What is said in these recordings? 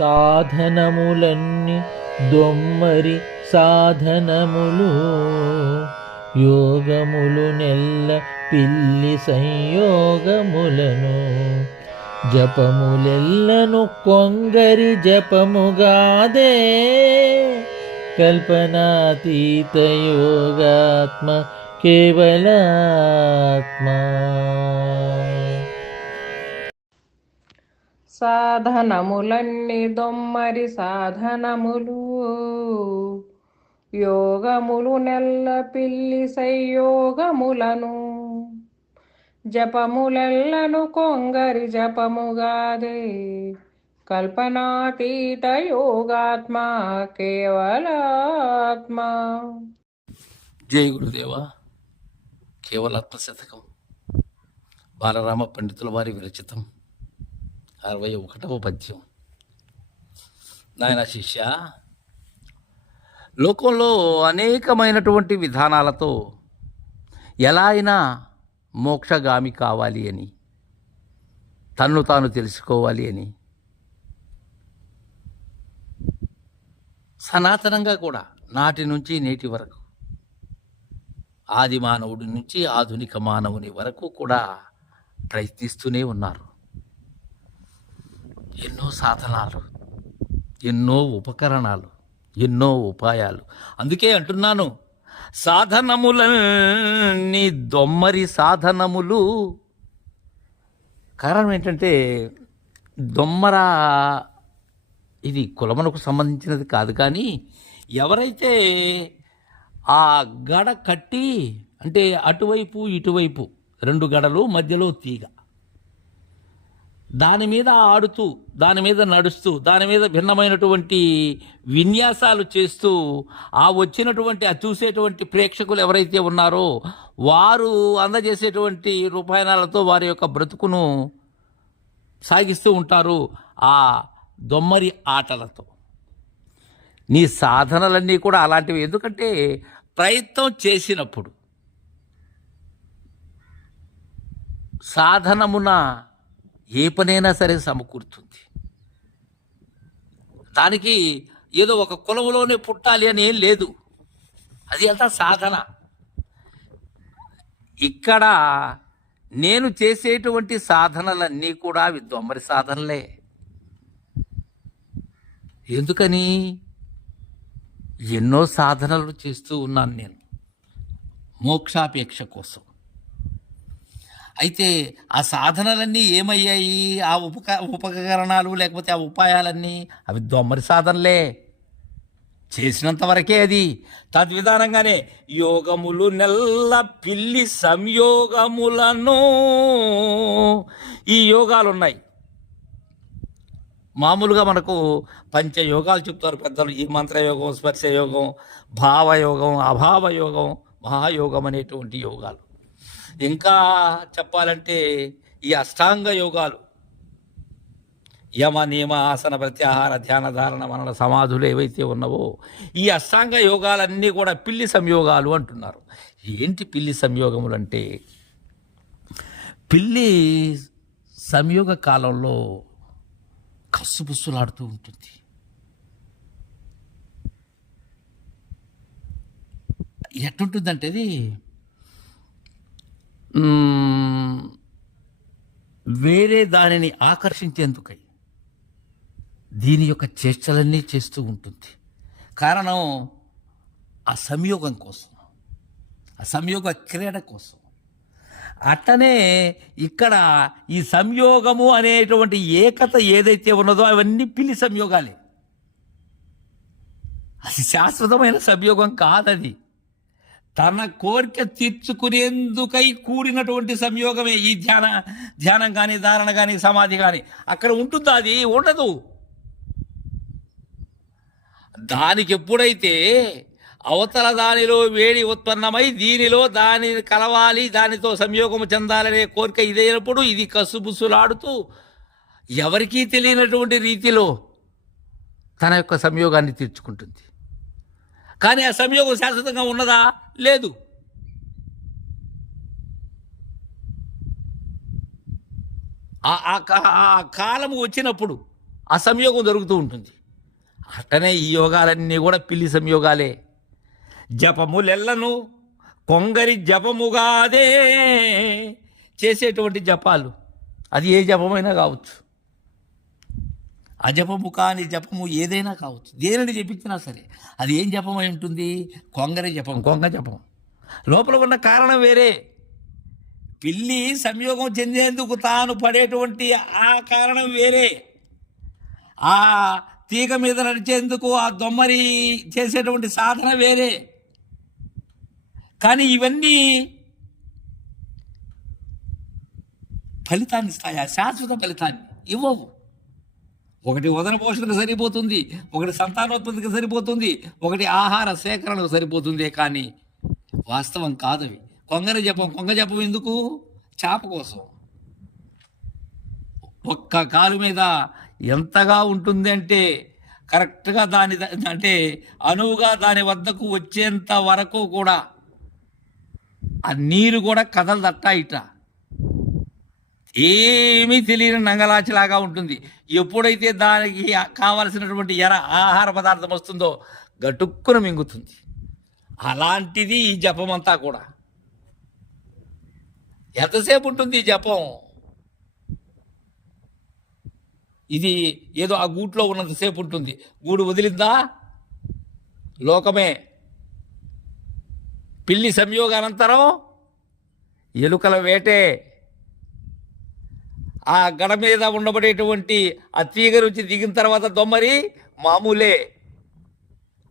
సాధనములన్నీ దొమ్మరి సాధనములు. యోగములు నెల్ల పిల్లి సంయోగములను. జపములెల్లను కొంగరి జపముగాదే. కల్పనాతీత యోగాత్మ కేవలాత్మా. సాధనములన్నీ దొమ్మరి సాధనములు. యోగములు నెల్ల పిల్లి సంయోగములను. జపములెల్లను కొంగరి జపముగాదే. కల్పనాతీత యోగాత్మ కేవలాత్మ. జై గురుదేవ కేవలాత్మ శతకం. బాలరామ పండితుల వారి విరచితం. అరవై ఒకటవ పద్యం. నాయన శిష్య లోకంలో అనేకమైనటువంటి విధానాలతో ఎలా అయినా మోక్షగామి కావాలి అని తన్ను తాను తెలుసుకోవాలి అని సనాతనంగా కూడా నాటి నుంచి నేటి వరకు ఆది మానవుడి నుంచి ఆధునిక మానవుని వరకు కూడా ప్రయత్నిస్తూనే ఉన్నారు. ఎన్నో సాధనాలు ఎన్నో ఉపకరణాలు ఎన్నో ఉపాయాలు. అందుకే అంటున్నాను సాధనములన్నీ దొమ్మరి సాధనములు. కారణం ఏంటంటే దొమ్మర ఇది కులమునకు సంబంధించినది కాదు కానీ ఎవరైతే ఆ గడ కట్టి అంటే అటువైపు ఇటువైపు రెండు గడలు మధ్యలో తీగ. దాని మీద ఆడుతూ దాని మీద నడుస్తూ దాని మీద భిన్నమైనటువంటి విన్యాసాలు చేస్తూ ఆ వచ్చినటువంటి ఆ చూసేటువంటి ప్రేక్షకులు ఎవరైతే ఉన్నారో వారు అందజేసేటువంటి రూపాయనాలతో వారి యొక్క బ్రతుకును సాగిస్తూ ఉంటారు ఆ దొమ్మరి ఆటలతో. నీ సాధనలన్నీ కూడా అలాంటివి. ఎందుకంటే ప్రయత్నం చేసినప్పుడు సాధనమున ఏ పనైనా సరే సమకూరుతుంది. దానికి ఏదో ఒక కులంలోనే పుట్టాలి అని ఏం లేదు. అది అంతా సాధన. ఇక్కడ నేను చేసేటువంటి సాధనలన్నీ కూడా విద్వమ్మరి సాధనలే. ఎందుకని? ఎన్నో సాధనలు చేస్తూ ఉన్నాను నేను. మోక్షాపేక్ష కోసం. అయితే ఆ సాధనలన్నీ ఏమయ్యాయి? ఆ ఉపక ఉపకరణాలు లేకపోతే ఆ ఉపాయాలన్నీ? అవి దొమ్మరి సాధనలే. చేసినంత వరకే అది. తద్విధానంగానే యోగములు నెల్ల పిల్లి సంయోగములను ఈ యోగాలు ఉన్నాయి మామూలుగా మనకు పంచయోగాలు చెప్తారు పెద్దలు. ఈ మంత్రయోగం స్పర్శయోగం భావయోగం అభావయోగం మహాయోగం అనేటువంటి యోగాలు. ఇంకా చెప్పాలంటే ఈ అష్టాంగ యోగాలు యమ నియమ ఆసన ప్రత్యాహార ధ్యాన ధారణ మనన సమాధులు ఏవైతే ఉన్నావో ఈ అష్టాంగ యోగాలన్నీ కూడా పిల్లి సంయోగాలు అంటున్నారు. ఏంటి పిల్లి సంయోగములు అంటే? పిల్లి సంయోగ కాలంలో కస్సుబుస్సులాడుతూ ఉంటుంది. ఎట్టుంటుందంటే అది వేరే దానిని ఆకర్షించేందుకై దీని యొక్క చేష్టలన్నీ చేస్తూ ఉంటుంది. కారణం ఆ సంయోగం కోసం. ఆ సంయోగ క్రీడ కోసం. అట్టనే ఇక్కడ ఈ సంయోగము అనేటువంటి ఏకత ఏదైతే ఉన్నదో అవన్నీ పిల్లి సంయోగాలే. అది శాశ్వతమైన సంయోగం కాదది. తన కోరిక తీర్చుకునేందుకై కూడినటువంటి సంయోగమే ఈ ధ్యాన ధ్యానం కానీ ధారణ కానీ సమాధి కానీ అక్కడ ఉంటుందా అది? ఉండదు. దానికి ఎప్పుడైతే అవతల దానిలో వేడి ఉత్పన్నమై దీనిలో దానిని కలవాలి దానితో సంయోగము చెందాలనే కోరిక ఇదైనప్పుడు ఇది కసుబుసులాడుతూ ఎవరికీ తెలియనటువంటి రీతిలో తన యొక్క సంయోగాన్ని తీర్చుకుంటుంది. కానీ ఆ సంయోగం శాశ్వతంగా ఉన్నదా? లేదు. ఆ- ఆ కా- ఆ కాలము వచ్చినప్పుడు ఆ సంయోగం జరుగుతూ ఉంటుంది. అట్టనే ఈ యోగాలన్నీ కూడా పిల్లి సంయోగాలే. జపములెల్లను కొంగరి జపముగాదే చేసేటువంటి జపాలు. అది ఏ జపమైనా కావచ్చు. అజపము కాని జపము ఏదైనా కావచ్చు. దేనిని జపించినా సరే అది ఏం జపమై ఉంటుంది? కొంగరి జపం కొంగ జపం. లోపల ఉన్న కారణం వేరే. పిల్లి సంయోగం చెందేందుకు తాను పడేటువంటి ఆ కారణం వేరే. ఆ తీగ మీద నడిచేందుకు ఆ దొమ్మరి చేసేటువంటి సాధన వేరే. కానీ ఇవన్నీ ఫలితాన్ని ఇస్తాయి. ఆ శాశ్వత ఫలితాన్ని ఇవ్వవు. ఒకటి ఉదర పోషణకు సరిపోతుంది ఒకటి సంతానోత్పత్తికి సరిపోతుంది ఒకటి ఆహార సేకరణకు సరిపోతుంది కానీ వాస్తవం కాదవి. కొంగర జపం కొంగ జపం ఎందుకు? చేప కోసం. ఒక్క కాలు మీద ఎంతగా ఉంటుంది అంటే కరెక్ట్గా దాని అంటే అనువుగా దాని వద్దకు వచ్చేంత వరకు కూడా ఆ నీరు కూడా కదలదట్ట ఇట ఏమీ తెలియని నంగలాచిలాగా ఉంటుంది. ఎప్పుడైతే దానికి కావలసినటువంటి ఎర ఆహార పదార్థం వస్తుందో గటుక్కున మింగుతుంది. అలాంటిది ఈ జపం అంతా కూడా. ఎంతసేపు ఉంటుంది ఈ జపం? ఇది ఏదో ఆ గూట్లో ఉన్నంతసేపు ఉంటుంది. గూడు వదిలిందా? లోకమే. పిల్లి సంయోగానంతరం ఎలుకల వేటే ఆ గడ మీద ఉండబడేటువంటి ఆ తీగ రుచి దిగిన తర్వాత దొమ్మరి మామూలే.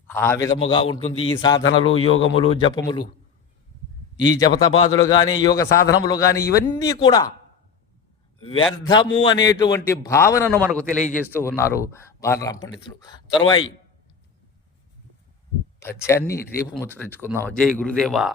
ఆ విధముగా ఉంటుంది ఈ సాధనలు యోగములు జపములు. ఈ జపతపాదులు కానీ యోగ సాధనములు కానీ ఇవన్నీ కూడా వ్యర్థము అనేటువంటి భావనను మనకు తెలియజేస్తూ ఉన్నారు బాలరాం పండితులు. తరువాయి పద్యాన్ని రేపు ముచ్చరించుకుందాం జై గురుదేవా.